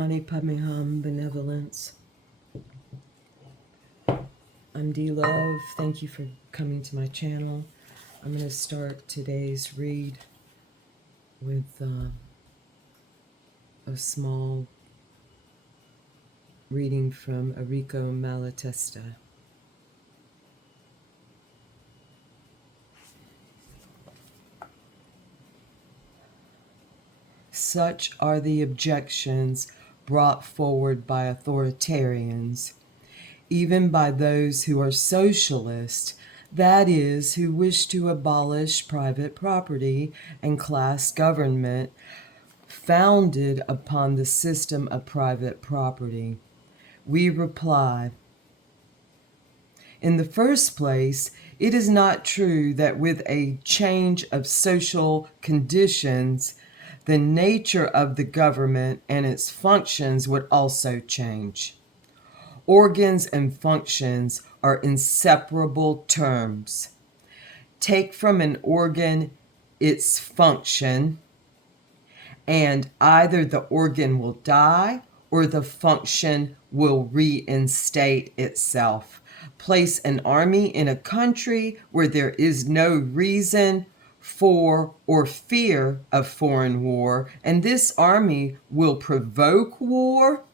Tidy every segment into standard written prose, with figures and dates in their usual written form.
Mani Padme Hum, benevolence. I'm D-Love. Thank you for coming to my channel. I'm going to start today's read with a small reading from Errico Malatesta. Such are the objections brought forward by authoritarians, even by those who are socialist, that is, who wish to abolish private property and class government founded upon the system of private property. We reply, in the first place, it is not true that with a change of social conditions, the nature of the government and its functions would also change. Organs and functions are inseparable terms. Take from an organ its function, and either the organ will die or the function will reinstate itself. Place an army in a country where there is no reason for or fear of foreign war, and this army will provoke war,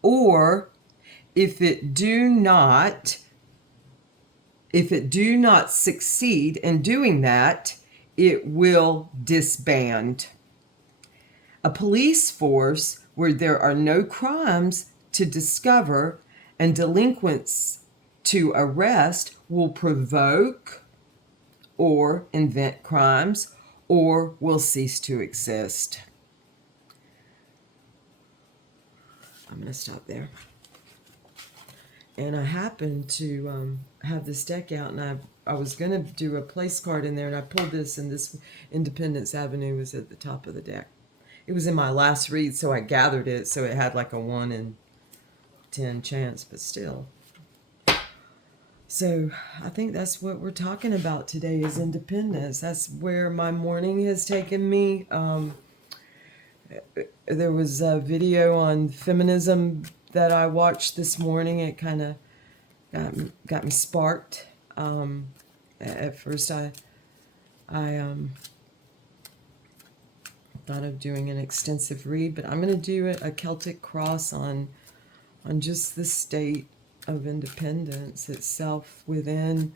or if it do not succeed in doing that, it will disband. A police force where there are no crimes to discover and delinquents to arrest will provoke or invent crimes or will cease to exist. I'm going to stop there. And I happened to have this deck out, and I was going to do a place card in there, and I pulled this, and this Independence Avenue was at the top of the deck. It was in my last read, so I gathered it, so it had like a 1 in 10 chance, but still. So I think that's what we're talking about today is independence. That's where my morning has taken me. There was a video on feminism that I watched this morning. It kind of got me sparked. At first I thought of doing an extensive read, but I'm going to do a Celtic cross on just the state of independence itself within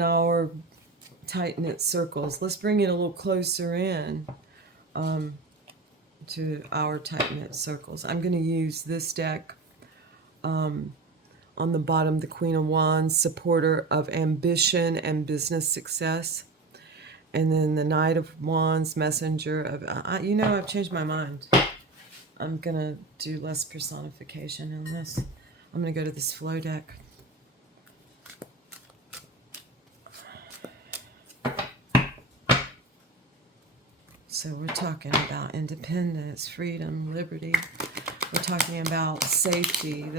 our tight-knit circles. Let's bring it a little closer in to our tight-knit circles. I'm going to use this deck on the bottom, the Queen of Wands, supporter of ambition and business success. And then the Knight of Wands, messenger of... I've changed my mind. I'm going to do less personification in this. I'm going to go to this flow deck. So we're talking about independence, freedom, liberty. We're talking about safety,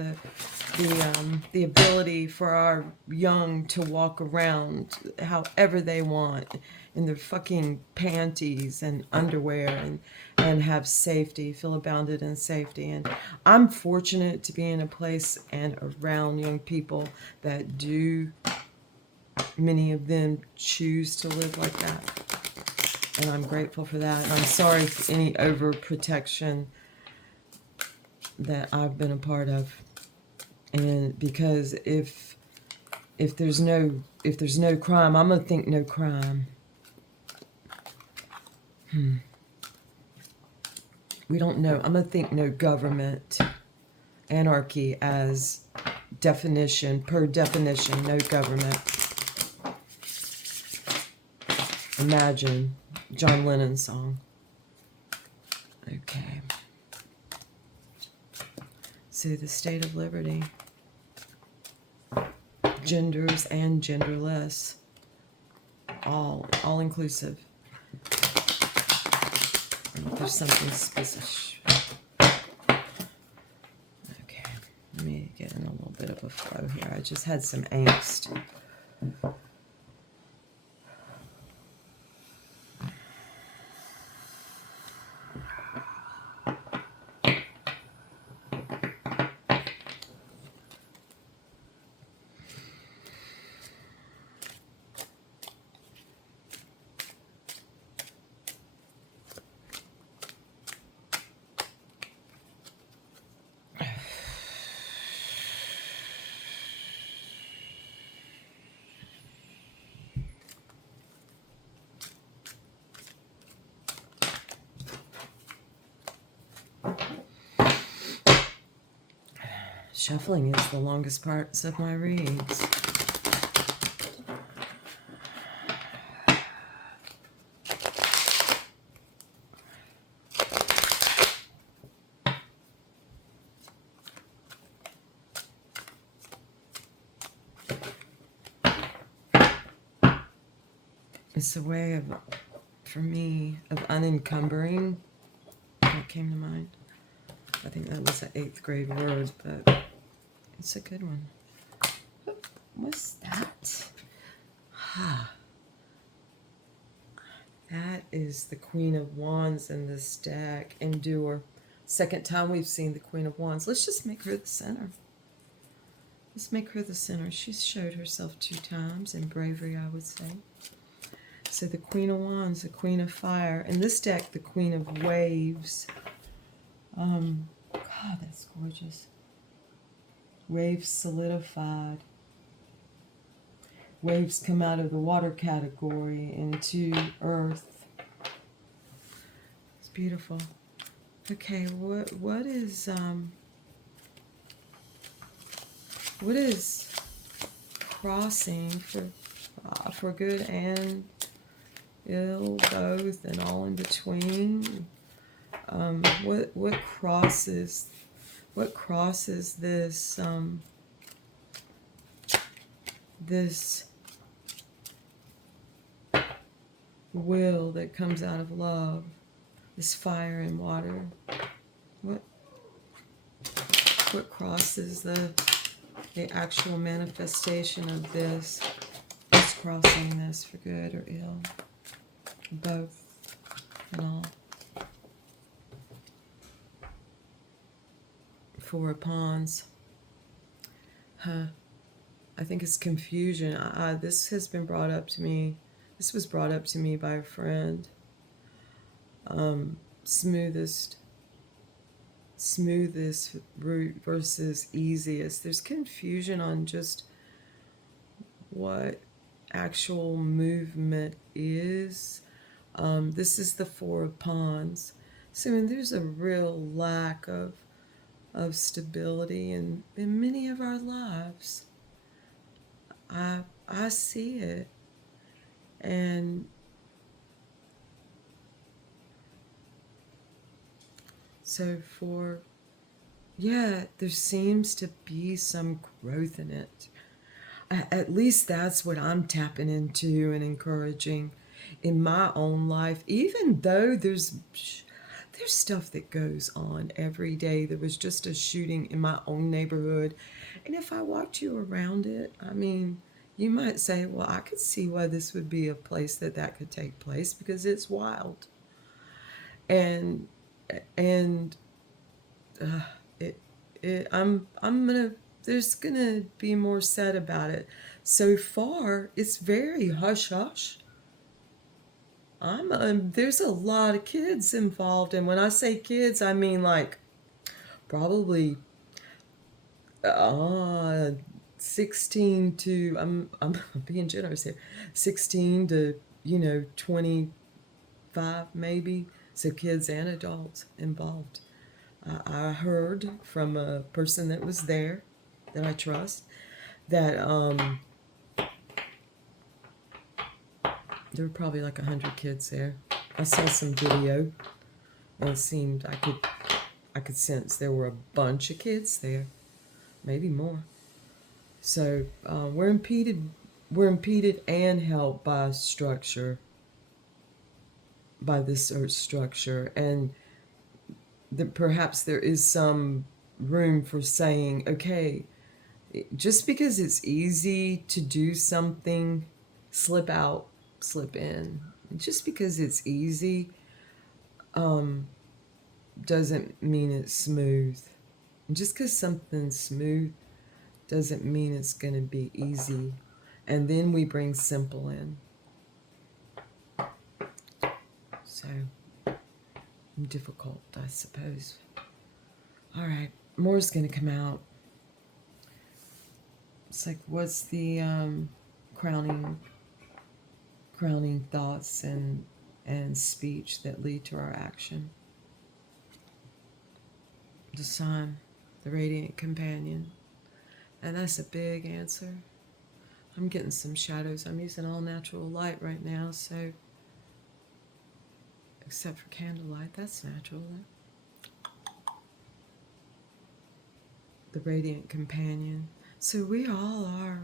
the ability for our young to walk around however they want in their fucking panties and underwear and have safety, feel abounded in safety. And I'm fortunate to be in a place and around young people that do, many of them choose to live like that. And I'm grateful for that. And I'm sorry for any overprotection that I've been a part of. And because if there's no crime, I'm gonna think no crime. We don't know. I'm gonna think no government. Anarchy as definition, per definition, no government. Imagine John Lennon's song. Okay. So the state of liberty. Genders and genderless. All inclusive. There's something specific. Okay. Let me get in a little bit of a flow here. I just had some angst. Shuffling is the longest parts of my reads. It's a way of, for me, of unencumbering. That came to mind. I think that was an 8th grade word, but it's a good one. What's that? That is the Queen of Wands in this deck. Endure. Second time we've seen the Queen of Wands. Let's just make her the center. Let's make her the center. She's showed herself 2 times in bravery, I would say. So the Queen of Wands, the Queen of Fire. In this deck, the Queen of Waves. God, that's gorgeous. Waves solidified. Waves come out of the water category into earth. It's beautiful. Okay, what is crossing for good and ill, both, and all in between? What crosses this this will that comes out of love, this fire and water? What crosses the actual manifestation of this? What's crossing this for good or ill? Both and all. 4 of Wands. I think it's confusion. This has been brought up to me. This was brought up to me by a friend. Smoothest route versus easiest. There's confusion on just what actual movement is. This is the 4 of Wands. So there's a real lack of stability in many of our lives. I see it. And so there seems to be some growth in it. At least that's what I'm tapping into and encouraging in my own life, even though there's stuff that goes on every day. There was just a shooting in my own neighborhood, and if I walked you around it, I mean, you might say, well, I could see why this would be a place that could take place, because it's wild. And there's gonna be more said about it. So far, it's very hush hush. There's a lot of kids involved, and when I say kids, I mean like probably 16 to, I'm being generous here, 16 to 25 maybe. So kids and adults involved. I heard from a person that was there that I trust that there were probably like 100 kids there. I saw some video, and it seemed I could sense there were a bunch of kids there, maybe more. So we're impeded and helped by structure, by this earth structure, and perhaps there is some room for saying, okay, just because it's easy to do something, slip out, slip in. Just because it's easy doesn't mean it's smooth. And just because something's smooth doesn't mean it's going to be easy. And then we bring simple in. So, difficult, I suppose. All right, more's going to come out. It's like, what's the crowning thoughts and speech that lead to our action? The Sun. the radiant companion. And that's a big answer. I'm getting some shadows. I'm using all natural light right now, so except for candlelight, that's natural. The radiant companion. So we all are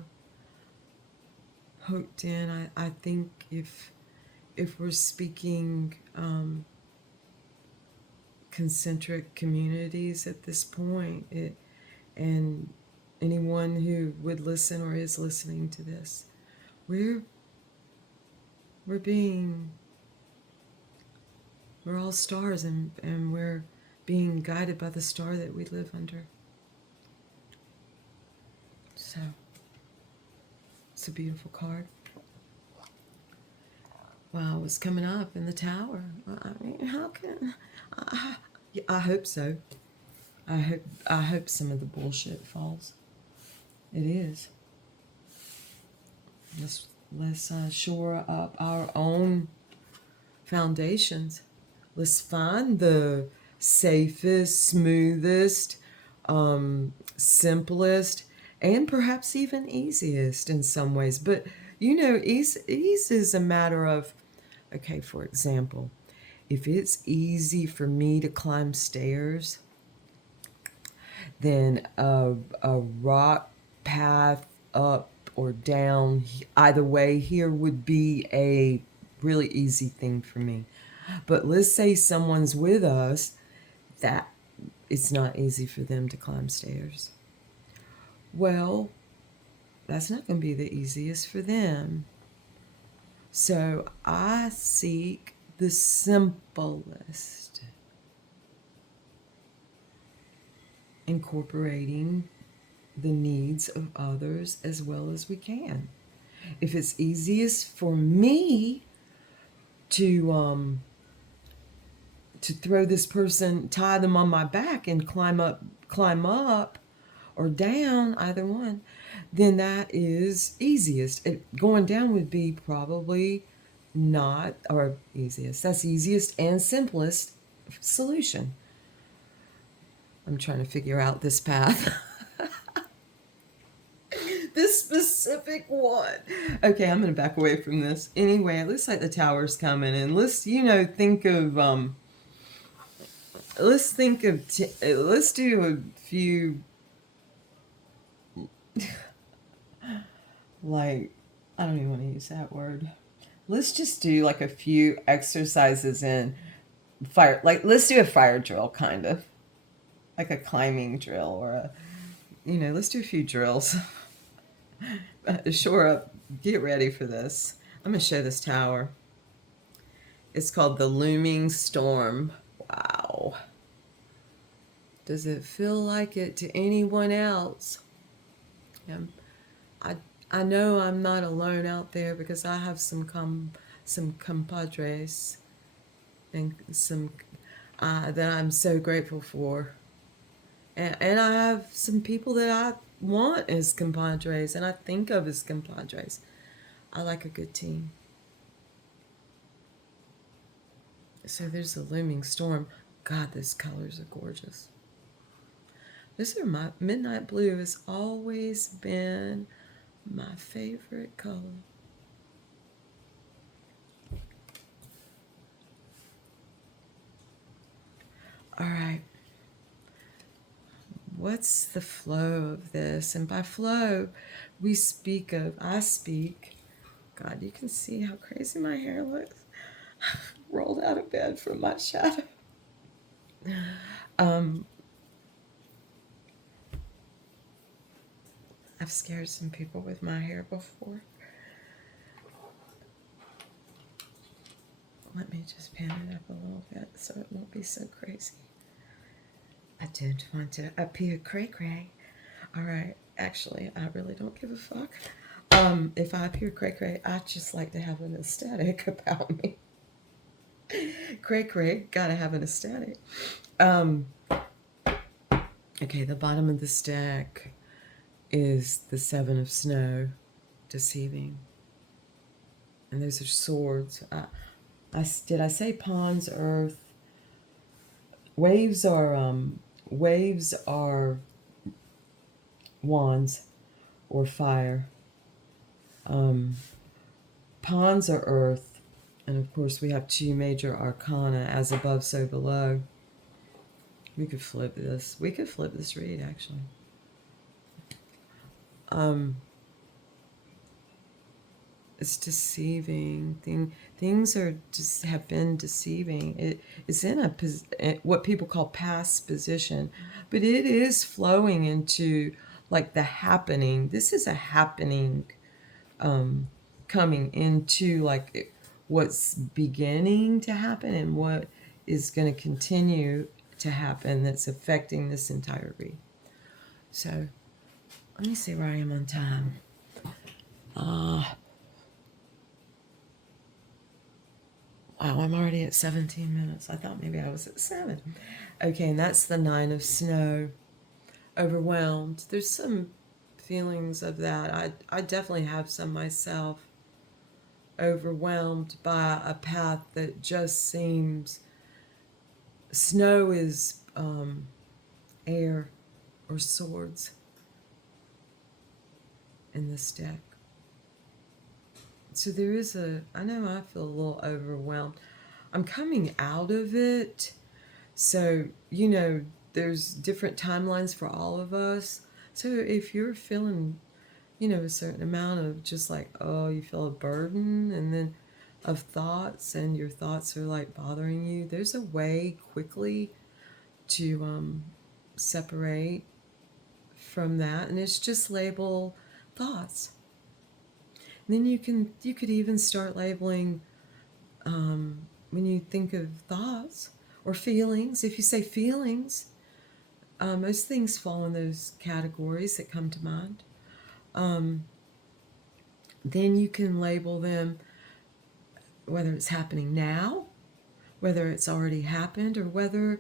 hooked in. I think if we're speaking concentric communities at this point, and anyone who would listen or is listening to this, we're all stars, and we're being guided by the star that we live under. So it's a beautiful card. Wow, it was coming up in the tower. I mean, how can I hope so. I hope some of the bullshit falls. It is. Let's shore up our own foundations. Let's find the safest, smoothest, simplest, and perhaps even easiest in some ways. But ease is a matter of, okay, for example, if it's easy for me to climb stairs, then a rock path up or down, either way here, would be a really easy thing for me. But let's say someone's with us that it's not easy for them to climb stairs. Well, that's not going to be the easiest for them. So I seek the simplest, incorporating the needs of others as well as we can. If it's easiest for me to throw this person, tie them on my back and climb up or down, either one, then that is easiest. Going down would be probably not, or easiest. That's easiest and simplest solution. I'm trying to figure out this path. This specific one. Okay, I'm going to back away from this. Anyway, it looks like the tower's coming, and let's think of let's do a few like, I don't even want to use that word. Let's just do like a few exercises in fire. Like, let's do a fire drill, kind of like a climbing drill, or let's do a few drills. Shore up, get ready for this. I'm going to show this tower. It's called the Looming Storm. Wow. Does it feel like it to anyone else? I know I'm not alone out there, because I have some compadres and some that I'm so grateful for. And I have some people that I want as compadres and I think of as compadres. I like a good team. So there's the Looming Storm. God, those colors are gorgeous. This is my midnight blue has always been my favorite color. All right. What's the flow of this? And by flow, I speak, God, you can see how crazy my hair looks. Rolled out of bed from my shadow. I've scared some people with my hair before. Let me just pan it up a little bit so it won't be so crazy. I don't want to appear cray-cray. All right, actually, I really don't give a fuck. If I appear cray-cray, I just like to have an aesthetic about me. Cray-cray, gotta have an aesthetic. Okay, the bottom of this deck is the Seven of Snow, deceiving. And those are swords. Did I say pawns, earth? Waves are wands or fire. Pawns are earth. And of course, we have 2 major arcana, as above, so below. We could flip this. We could flip this read, actually. It's deceiving. Things are just have been deceiving. It's in what people call past position, but it is flowing into like the happening. This is a happening, coming into like what's beginning to happen and what is going to continue to happen. That's affecting this entire read. So let me see where I am on time. Wow, I'm already at 17 minutes. I thought maybe I was at 7. Okay, and that's the 9 of snow. Overwhelmed. There's some feelings of that. I definitely have some myself. Overwhelmed by a path that just seems... Snow is air or swords in this deck. So there is I know I feel a little overwhelmed. I'm coming out of it. So, there's different timelines for all of us. So if you're feeling, a certain amount of just like, oh, you feel a burden and then of thoughts and your thoughts are like bothering you, there's a way quickly to separate from that. And it's just label thoughts. And then you could even start labeling when you think of thoughts or feelings. If you say feelings, most things fall in those categories that come to mind. Then you can label them, whether it's happening now, whether it's already happened, or whether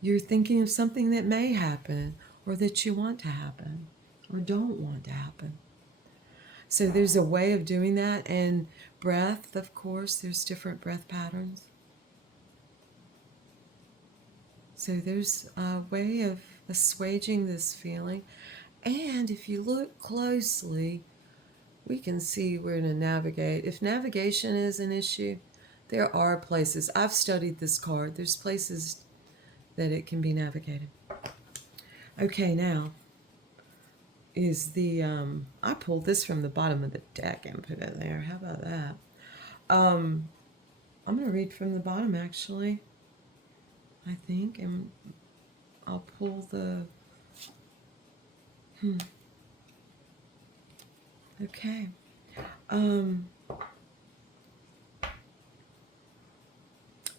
you're thinking of something that may happen or that you want to happen or don't want to happen. So there's a way of doing that. And breath, of course, there's different breath patterns. So there's a way of assuaging this feeling. And if you look closely, we can see where to navigate. If navigation is an issue, there are places. I've studied this card. There's places that it can be navigated. Okay, now is the... I pulled this from the bottom of the deck and put it there. How about that? I'm going to read from the bottom, actually, I think, and I'll pull the... Okay.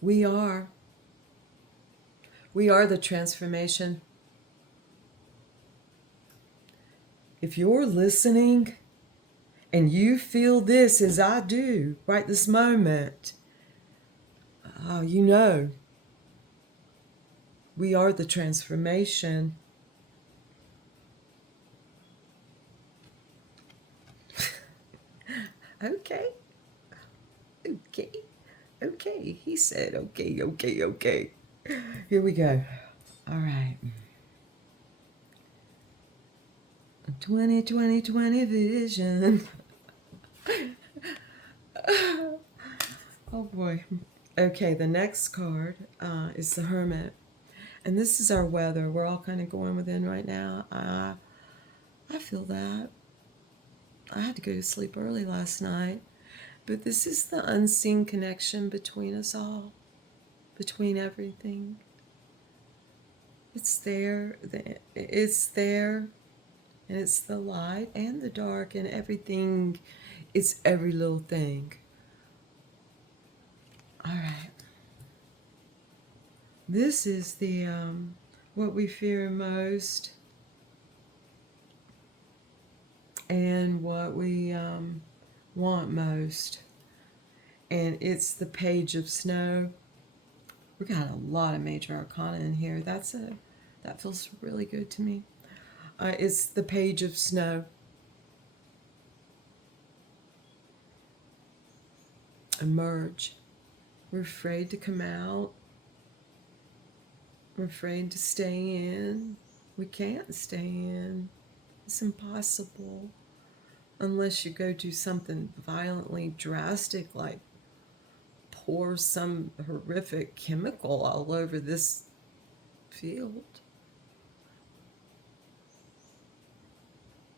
We are the transformation. If you're listening and you feel this as I do right this moment, we are the transformation. Okay, he said okay. Here we go. All right. 20 vision. Oh boy. Okay, the next card is the Hermit. And this is our weather. We're all kind of going within right now. I feel that. I had to go to sleep early last night. But this is the unseen connection between us all, between everything. It's there. It's there. And it's the light and the dark and everything. It's every little thing. All right. This is the what we fear most and what we want most. And it's the Page of Snow. We got a lot of major arcana in here. That feels really good to me. It's the Page of Snow. Emerge. We're afraid to come out. We're afraid to stay in. We can't stay in. It's impossible unless you go do something violently drastic, like pour some horrific chemical all over this field.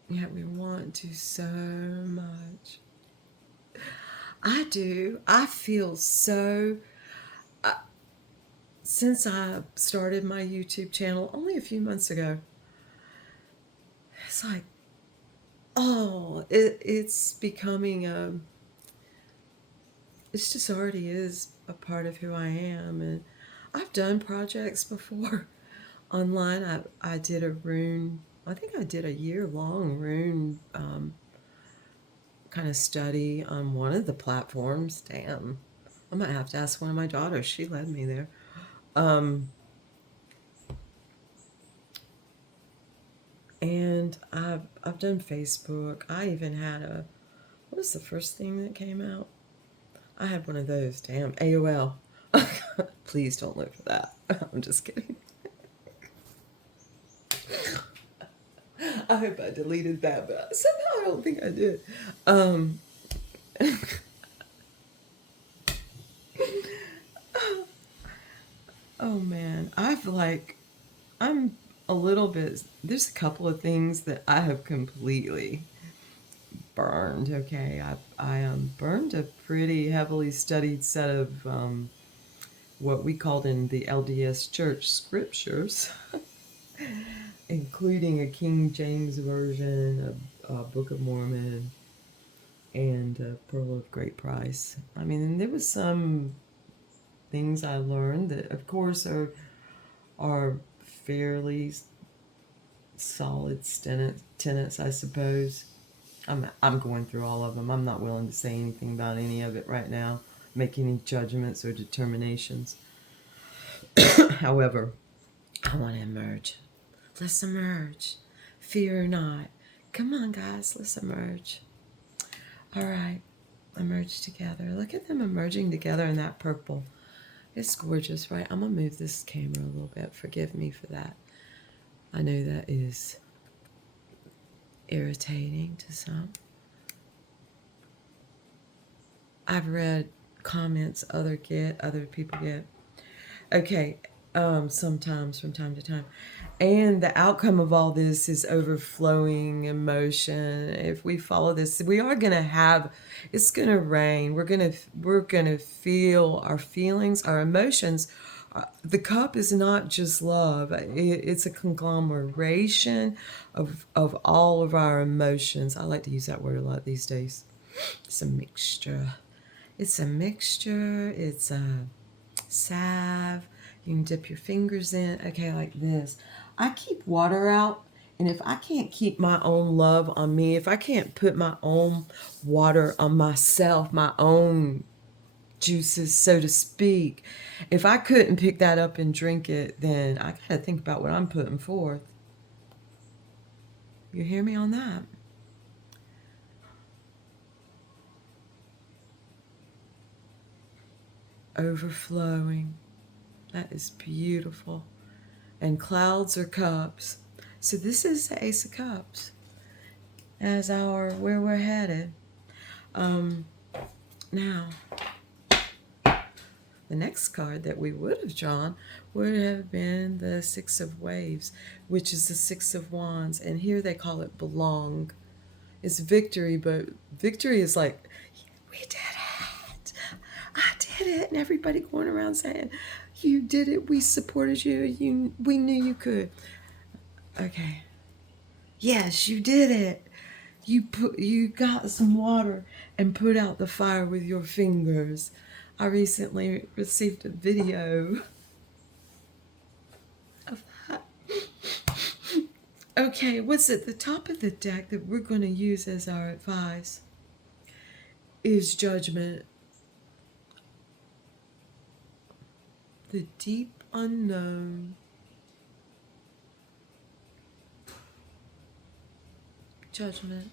Yet we want to so much. I do. I feel so. Since I started my YouTube channel only a few months ago, it's like, oh, it's becoming a. It's just already is a part of who I am, and I've done projects before online. I did a rune. I think I did a year-long rune kind of study on one of the platforms. Damn, I might have to ask one of my daughters. She led me there. And I've done Facebook. I even had a, what was the first thing that came out? I had one of those. Damn, AOL. Please don't look for that. I'm just kidding. I hope I deleted that, but somehow I don't think I did. Oh man, I'm a little bit. There's a couple of things that I have completely burned. Okay, I burned a pretty heavily studied set of what we called in the LDS Church scriptures, including a King James version, a Book of Mormon, and a Pearl of Great Price. I mean, and there was some things I learned that, of course, are fairly solid tenets, I suppose. I'm going through all of them. I'm not willing to say anything about any of it right now, make any judgments or determinations. However, I want to emerge. Let's emerge. Fear not. Come on, guys, let's emerge. All right, emerge together. Look at them emerging together in that purple. It's gorgeous, right? I'm going to move this camera a little bit. Forgive me for that. I know that is irritating to some. I've read comments other people get. Okay, sometimes from time to time. And the outcome of all this is overflowing emotion. If we follow this, we are going to have, it's going to rain. We're going to feel our feelings, our emotions. The cup is not just love. It's a conglomeration of all of our emotions. I like to use that word a lot these days. It's a mixture. It's a mixture. It's a salve. You can dip your fingers in. Okay, like this. I keep water out, and if I can't keep my own love on me, if I can't put my own water on myself, my own juices, so to speak, if I couldn't pick that up and drink it, then I gotta think about what I'm putting forth. You hear me on that? Overflowing. That is beautiful. And clouds are cups. So this is the Ace of Cups as our where we're headed. Now, the next card that we would have drawn would have been the Six of Waves, which is the Six of Wands. And here they call it belong. It's victory, but victory is like, we did it. I did it. And everybody going around saying, you did it. We supported you. We knew you could. Okay. Yes, you did it. You got some water and put out the fire with your fingers. I recently received a video of that. Okay, what's at the top of the deck that we're going to use as our advice is judgment. The deep unknown. Judgment.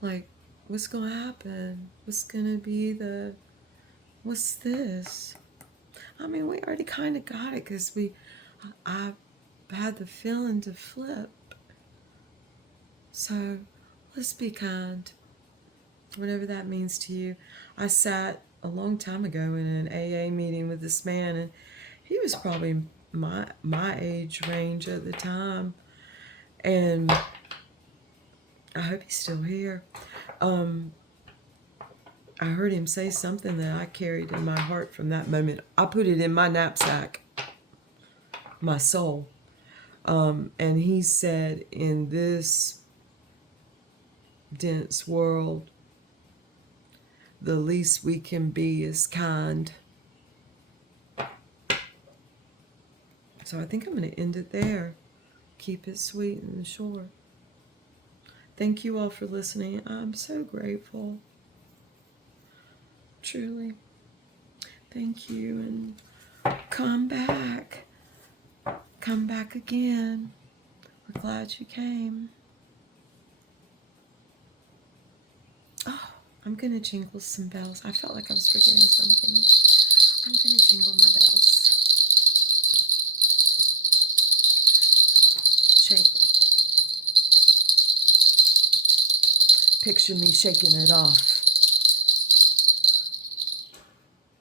Like, what's going to happen? What's going to be what's this? I mean, we already kind of got it because I had the feeling to flip. So let's be kind, whatever that means to you. I sat a long time ago in an AA meeting with this man, and he was probably my age range at the time, and I hope he's still here. I heard him say something that I carried in my heart from that moment. I put it in my knapsack, my soul. And he said, in this dense world, the least we can be is kind. So I think I'm going to end it there. Keep it sweet and short. Thank you all for listening. I'm so grateful. Truly. Thank you. And come back. Come back again. We're glad you came. Oh, I'm going to jingle some bells. I felt like I was forgetting something. I'm going to jingle my bells. Shake. Picture me shaking it off.